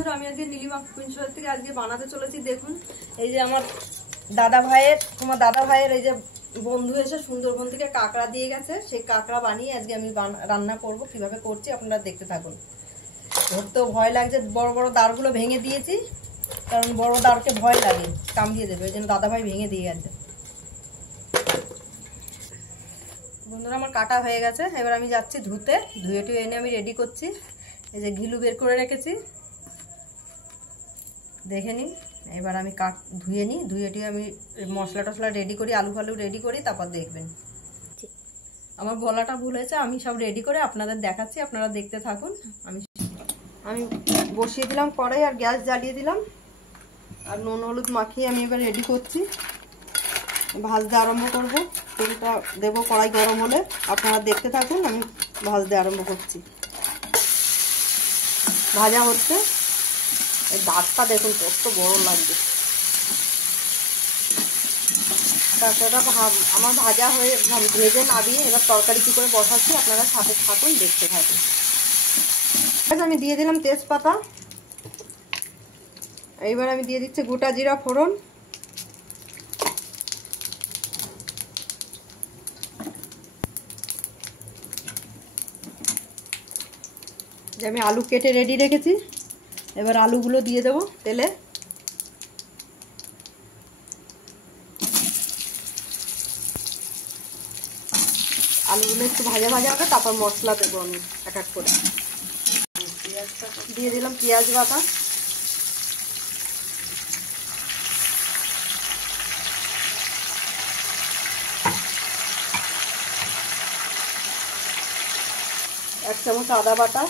বন্ধুরা, আমি আজকে নীলিমা কুকিং শো থেকে আজকে বানাতে চলেছি। দেখুন, এই যে আমার তোমার দাদা ভাইয়ের এই যে বন্ধু এসে সুন্দরবন থেকে কাঁকড়া দিয়ে গেছে, সেই কাঁকড়া বানিয়ে আজকে আমি রান্না করব। কিভাবে করছি আপনারা দেখতে থাকুন। ধরতেও ভয় লাগছে, বড় বড় দাঁড়গুলো ভেঙে দিয়েছি, কারণ বড় দাঁড়কে ভয় লাগে, কামড়িয়ে দেবে, ওই জন্য দাদা ভাই ভেঙে দিয়ে গেছে। বন্ধুরা, আমার কাটা হয়ে গেছে, এবার আমি যাচ্ছি ধুয়ে এনে আমি রেডি করছি। এই যে ঘিলু বের করে রেখেছি, দেখে নিন। এবার আমি ধুয়ে আমি মশলা টশলা রেডি করি, আলু ফালু রেডি করি, তারপর দেখবেন। আমার বলাটা ভুল হয়েছে, আমি সব রেডি করে আপনাদের দেখাচ্ছি, আপনারা দেখতে থাকুন। আমি বসিয়ে দিলাম কড়াই আর গ্যাস জ্বালিয়ে দিলাম, আর নুন হলুদ মাখিয়ে আমি এবার রেডি করছি, ভাজতে আরম্ভ করব। তেলটা দেবো কড়াই গরম হলে, আপনারা দেখতে থাকুন। আমি ভাজতে আরম্ভ করছি, ভাজা হচ্ছে। এই দাঁতটা দেখুন কত বড় লাগবে। তারপরে আমার ভাজা হয়ে ভেজে নামিয়ে এবার তরকারি কী করে বসাচ্ছি আপনারা সাথে থাকুন, দেখতে থাকুন। আমি দিয়ে দিলাম তেজপাতা, এইবার আমি দিয়ে দিচ্ছি গোটা জিরা ফোড়ন, যে আমি আলু কেটে রেডি রেখেছি। এবার আলুগুলো দিয়ে দেবো তেলে। আলুগুলো একটু ভাজা ভাজা হবে, তারপর মশলা দেবো আমি এক এক করে। দিয়ে দিলাম পেঁয়াজ বাটা, এক চামচ আদা বাটা,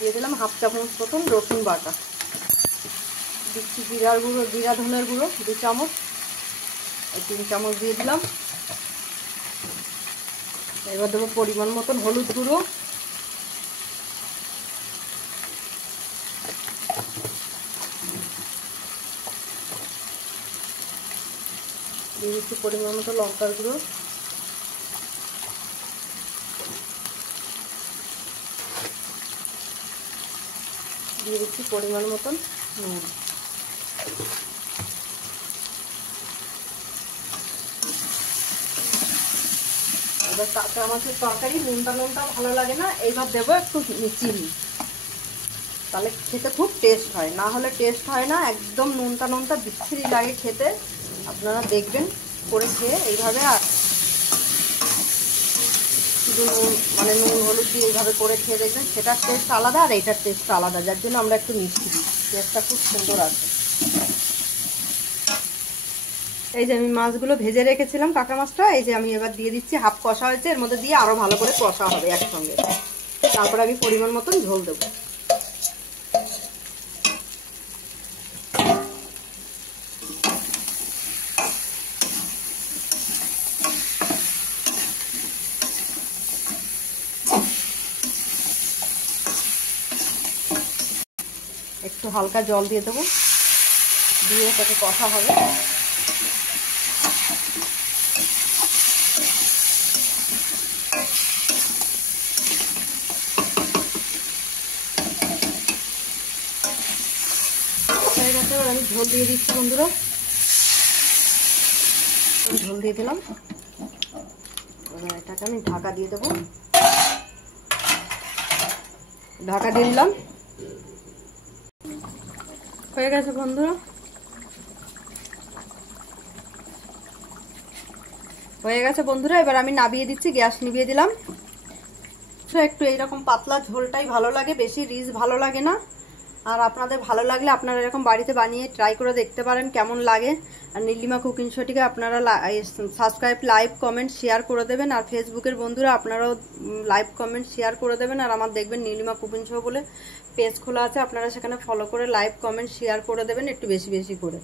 দিয়ে দিলাম হাফ চামচ মতন রসুন বাটা, দিচ্ছি জিরা ধনের গুঁড়ো 2 চামচ, 3 চামচ দিয়ে দিলাম। এবার দেবো পরিমাণ মতন হলুদ গুঁড়ো, দিয়ে দিচ্ছি পরিমাণ মতো লঙ্কার গুঁড়ো, দিয়ে দিচ্ছি পরিমাণ মতন নুন। এবার কাঁচা মাছের তরকারি নুনটা ভালো লাগে না, এইবার দেবো একটু চিনি, তাহলে খেতে খুব টেস্ট হয়, না হলে টেস্ট হয় না। একদম নুনটা বিচ্ছিরি লাগে খেতে, আপনারা দেখবেন করে খেয়ে এইভাবে। আর শুধু নুন হলুদ দিয়ে এইভাবে করে খেয়ে দেখবেন, সেটার টেস্ট আলাদা আর এইটার টেস্ট আলাদা, যার জন্য আমরা একটু মিষ্টি দিই, টেস্টটা খুব সুন্দর আসে। এই যে আমি মাছগুলো ভেজে রেখেছিলাম, কাঁকড়া মাছটা, এই যে আমি এবার দিয়ে দিচ্ছি। হাফ কষা হয়েছে, এর মধ্যে দিয়ে আরো ভালো করে কষা হবে একসঙ্গে। তারপরে আমি পরিমাণ মতন ঝোল দেবো। একটু হালকা জল দিয়ে দেবো, দিয়ে তাকে কষা হবে। হয়ে গেছে, এবার আমি ঝোল দিয়ে দিচ্ছি বন্ধুরা। ঝোল দিয়ে দিলাম, এবার এটাকে আমি ঢাকা দিয়ে দেবো। ঢাকা দিয়ে দিলাম, হয়ে গেছে বন্ধুরা, এবার আমি নামিয়ে দিচ্ছি, গ্যাস নিভিয়ে দিলাম। একটু এইরকম পাতলা ঝোলটাই ভালো লাগে, বেশি রিচ ভালো লাগে না। আর আপনাদের ভালো লাগলে আপনারা এরকম বাড়িতে বানিয়ে ট্রাই করে দেখতে পারেন কেমন লাগে। আর নীলিমা কুকিং শোটিকে আপনারা সাবস্ক্রাইব, লাইক, কমেন্ট, শেয়ার করে দেবেন। আর ফেসবুকের বন্ধুরা আপনারাও লাইক, কমেন্ট, শেয়ার করে দেবেন। আর আমার দেখবেন নীলিমা কুকিং শো বলে পেজ খোলা আছে, আপনারা সেখানে ফলো করে লাইক, কমেন্ট, শেয়ার করে দেবেন একটু বেশি বেশি করে।